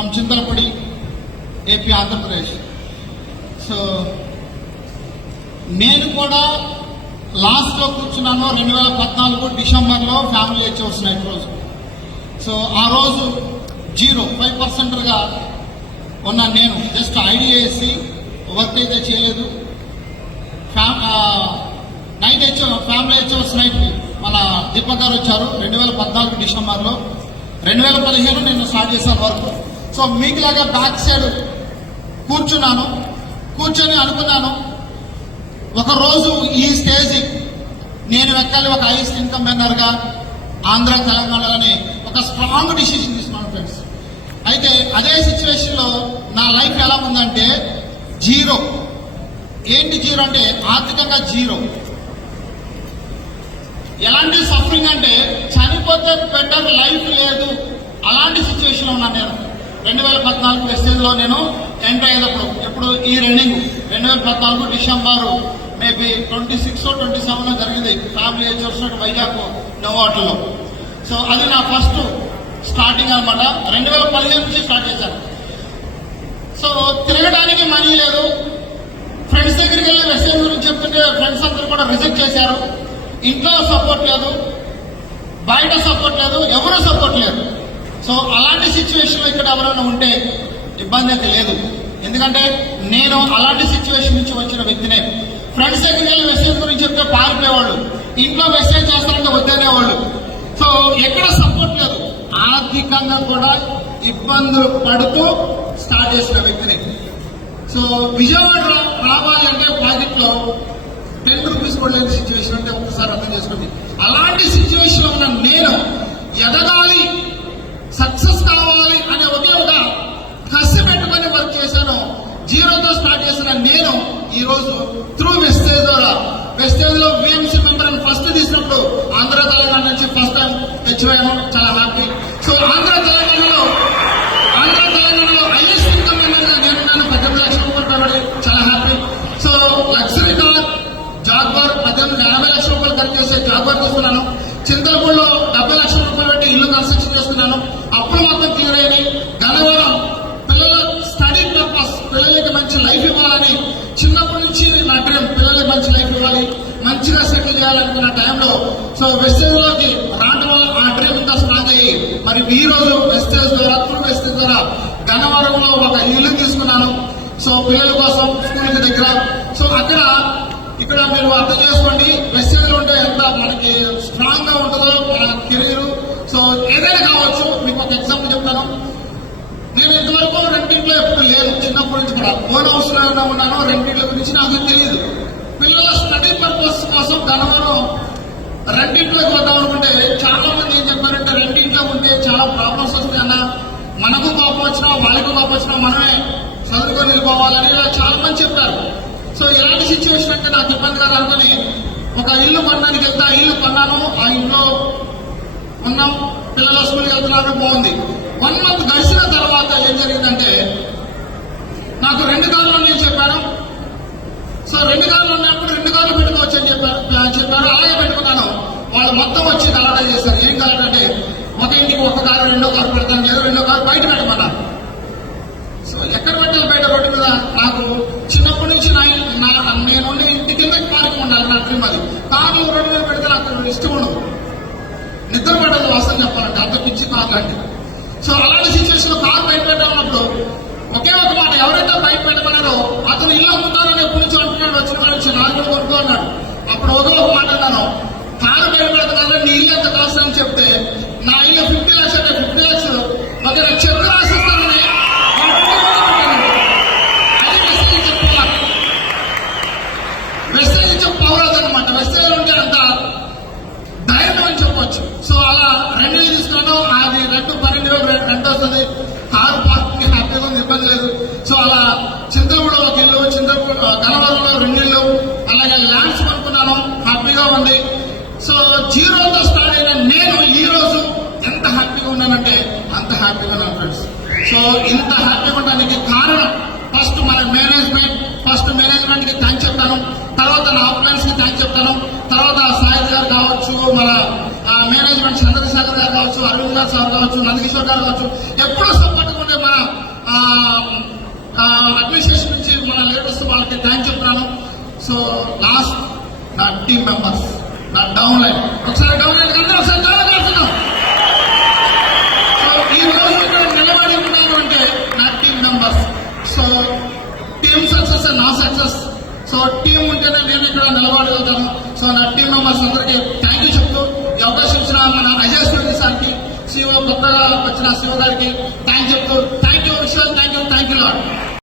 From Chintalapudi, AP, Andhra Pradesh. So నేను కూడా లాస్ట్లో కూర్చున్నాను 2014 డిసెంబర్లో ఫ్యామిలీ అచీవర్స్ నైట్ రోజు. సో ఆ రోజు 5%గా ఉన్న నేను జస్ట్ ఐడియా వేసి వర్క్ అయితే చేయలేదు. నైట్ ఫ్యామిలీ అచీవర్స్ నైట్ మన దీపక్ గారు వచ్చారు 2014 డిసెంబర్లో. 2015 నేను స్టార్ట్ చేశాను వర్క్. సో మీకులాగా బ్యాక్ సైడ్ కూర్చొని అనుకున్నాను ఒకరోజు ఈ స్టేజ్ నేను ఎక్కాలి, ఒక హైయెస్ట్ ఇన్కమ్ ఎర్నర్గా ఆంధ్ర తెలంగాణలోనే ఒక స్ట్రాంగ్ డిసిషన్ తీసుకున్నాను ఫ్రెండ్స్. అయితే అదే సిచ్యువేషన్లో నా లైఫ్ ఎలా ఉందంటే జీరో. ఏంటి జీరో అంటే ఆర్థికంగా జీరో. ఎలాంటి సఫరింగ్ అంటే చనిపోతే బెటర్ లైఫ్ లేదు, అలాంటి సిచ్యువేషన్లో ఉన్నాను నేను. 2014 వెస్టేజ్లో నేను ఎంటర్ అయ్యేటప్పుడు, ఎప్పుడు ఈ రన్నింగ్ 2014 డిసెంబర్ మేబీ 26 or 27 జరిగింది ఫ్యామిలీ అచీవర్స్ వైజాగ్ నోవాటలో. సో అది నా ఫస్ట్ స్టార్టింగ్ అనమాట. 2015 నుంచి స్టార్ట్ చేశాను. సో తిరగడానికి మనీ లేదు. ఫ్రెండ్స్ దగ్గరికి వెళ్ళి వెస్టేజ్ గురించి చెప్తుంటే ఫ్రెండ్స్ అందరూ కూడా రిజెక్ట్ చేశారు. ఇంట్లో సపోర్ట్ లేదు, బయట సపోర్ట్ లేదు, ఎవరూ సపోర్ట్ లేదు. సో అలాంటి సిచ్యువేషన్లో ఇక్కడ ఎవరైనా ఉంటే ఇబ్బంది అయితే లేదు. ఎందుకంటే నేను అలాంటి సిచ్యువేషన్ నుంచి వచ్చిన వ్యక్తినే. ఫ్రెండ్స్ దగ్గరికి వెళ్ళి మెసేజ్ గురించి చెప్తే పారిపోయేవాళ్ళు, ఇంట్లో మెసేజ్ చేస్తారంటే వద్దనేవాళ్ళు. సో ఎక్కడ సపోర్ట్ లేదు. ఆర్థికంగా కూడా ఇబ్బందులు పడుతూ స్టార్ట్ చేసిన వ్యక్తిని. సో విజయవాడ రావాలంటే ప్రాజెక్ట్లో 10 రూపీస్ కూడా లేని సిచ్యువేషన్ అంటే ఒక్కసారి అర్థం చేసుకోండి. అలాంటి సిచ్యువేషన్ ఉన్న నేను ఎదగాలి, సక్సెస్ కావాలి అనే ఒకే ఒక కసి పెట్టుకుని వర్క్ చేశాను. జీరోతో స్టార్ట్ చేసిన నేను ఈరోజు త్రూ వెస్టేజ్ ద్వారా, వెస్టేజ్లో విఎంసీ మెంబర్ అని ఫస్ట్ తీసినప్పుడు ఆంధ్ర తెలంగాణ నుంచి ఫస్ట్ టైం తెచ్చిపోయాను. చాలా హ్యాపీ. సో ఆంధ్ర తెలంగాణలో హైయెస్ట్ ఇన్కమ్ నేను 18 లక్షల రూపాయలు పడి చాలా happy. So luxury car jaguar 80 లక్షల రూపాయలు ఖర్చు చేసే జాగ్వార్ తీసుకున్నాను. చింతలపూడిలో 70 లక్షల రూపాయలు పెట్టి ఇల్లు కన్స్ట్రక్షన్ చేసుకున్నాను. అప్పుడు మొత్తం క్లియర్ అయ్యి గన్నవరం పిల్లల స్టడీ పర్పస్, పిల్లలకి మంచి లైఫ్ ఇవ్వాలని చిన్నప్పటి నుంచి నా డ్రీమ్, పిల్లలకి మంచి లైఫ్ ఇవ్వాలి, మంచిగా సెటిల్ చేయాలనుకున్న టైంలో సో వెస్టేజ్లోకి రావడం వల్ల ఆ డ్రీమ్ ఇంకా స్ట్రాంగ్ అయ్యి మరి ఈ రోజు వెస్టేజ్ ద్వారా గన్నవరంలో ఒక ఇల్లు తీసుకున్నాను. సో పిల్లల కోసం స్కూల్కి దగ్గర. సో ఇక్కడ మీరు అర్థం చేసుకోండి వెస్టేజ్లో ఉంటే ఎంత మనకి స్ట్రాంగ్ గా ఉంటుందో మన కెరీర్. సో ఏదైనా కావచ్చు. మీకు ఒక ఎగ్జాంపుల్ చెప్తాను. నేను ఇంతవరకు రెండింట్లో ఎప్పుడు లేదు, చిన్నప్పటి నుంచి కూడా ఓన్ హౌస్ లో ఉన్నాను. రెండింట్ల గురించి నాకు తెలియదు. పిల్లల స్టడీ పర్పస్ కోసం గన్నవరం రెండింట్లోకి వద్దాం అనుకుంటే చాలా మంది ఏం చెప్పారంటే రెండింట్లో ఉంటే చాలా ప్రాబ్లమ్స్ వస్తాయి అన్న, మనకు కోపం వచ్చినా వాళ్ళకు కోపం వచ్చినా మనమే చదువుకొని వెళ్ళిపోవాలని ఇలా చాలా మంది చెప్పారు. సో ఇలాంటి సిచ్యువేషన్ అంటే నాకు ఇబ్బంది కాదు అనుకుని ఒక ఇల్లు కొనడానికి వెళ్తే ఆ ఇల్లు కొన్నాను. ఆ ఇంట్లో ఉన్నాం, పిల్లల స్కూల్కి వెళ్తున్నారు, బాగుంది. 1 month గడిచిన తర్వాత ఏం జరిగిందంటే నాకు 2 కార్లు నేను చెప్పాను. సో 2 కార్లు ఉన్నప్పుడు 2 కార్లు పెట్టుకోవచ్చు అని చెప్పారు. అలాగే పెట్టుకున్నాను. వాళ్ళు మొత్తం వచ్చి గలాటా చేశారు. ఏం గలాటా అంటే ఒక ఇంటికి 1 కారు 2వ కారు పెడతాను, లేదు 2వ కారు బయట పెట్టమన్నారు. సో ఎక్కడ పెట్టాలి బయట రోడ్డు మీద? నాకు చిన్నప్పటి నుంచి నేనుండే ఇంటి కింద పార్కింగ్ ఉండాలి, నా డ్రీమ్ అది. కార్లు రోడ్డు మీద పెడితే నాకు ఇష్టం ఉండదు, నిద్ర పడదు వాస్తవం చెప్పాలంటే, అంత పిచ్చి కార్లు అంటే. సో అలాంటి సిచ్యువేషన్ లో కారు బయట పెట్టాలన్నప్పుడు ఒకే ఒక మాట, ఎవరైతే బయట పెట్టమన్నారో అతను ఇల్లు అమ్ముతారని ఎప్పటి నుంచి అంటున్నాడు. వచ్చిన వాడు వచ్చి నాకు కొనుక్కో అన్నాడు. అప్పుడు ఒక మాట అన్నాను, కారు బయట పెడతాను నీ ఇల్లు ఎంత కాస్ట్ అని చెప్తే నా ఇల్లు 50 లక్షలు అంటే 50 లక్షలు ఒక చెట్టు రాసిస్తానని వెస్టేజ్ పవర్ అదనమాట. వెస్టేజ్ ఉంటే అంత ధైర్యం అని చెప్పొచ్చు. సో అలా 2 ఇల్లు తీసుకున్నాను. అది 12,000 రెంట్ వస్తుంది. కారు పార్కింగ్ హ్యాపీగా ఉంది, ఇబ్బంది లేదు. సో అలా చింతలపూడిలో ఒక ఇల్లు, గన్నవరంలో 2 ఇల్లు, అలాగే ల్యాండ్స్ కొనుక్కున్నాను, హ్యాపీగా ఉంది. సో జీరోతో స్టార్ట్ అయిన నేను ఈ రోజు ఎంత హ్యాపీగా ఉన్నానంటే అంత హ్యాపీగా ఉన్నాను ఫ్రెండ్స్. సో ఇంత హ్యాపీగా ఉండడానికి కారణం ఫస్ట్ మన మేనేజ్మెంట్ కి థ్యాంక్స్ చెప్తాను. తర్వాత నా అప్లయన్స్ కి థ్యాంక్స్ చెప్తాను. తర్వాత సాయి గారు కావచ్చు, మన మేనేజ్మెంట్ చంద్రశేఖర్ గారు కావచ్చు, అరవింద్ గారు సార్ కావచ్చు, నందకిషోర్ గారు కావచ్చు, ఎప్పుడు సపోర్ట్ ఉంటే మన అడ్మినిస్ట్రేషన్ నుంచి మన లీడర్స్ వాళ్ళకి థ్యాంక్ చెప్తున్నాను. సో లాస్ట్ నా టీమ్ మెంబర్స్, నా డౌన్ లైన్, ఒకసారి డౌన్ లైన్ కంటే ఒకసారి చాలా చేస్తున్నాం. సో ఈ రోజు ఇక్కడ నిలబడి ఉన్నాను అంటే నా team members. So team success నా సక్సెస్. సో టీం ఉంటేనే నేను ఇక్కడ నిలబడగలుగుతాను. సో నా టీం మెంబర్స్ అందరికీ థ్యాంక్ యూ చెప్తూ ఈ అవకాశం ఇచ్చిన మన అజయ్ స్టూడియో సార్కి, సిఓ కొత్తగా వచ్చిన సిఓ గారికి థ్యాంక్ చెప్తూ thank you Vishwas, thank you lord.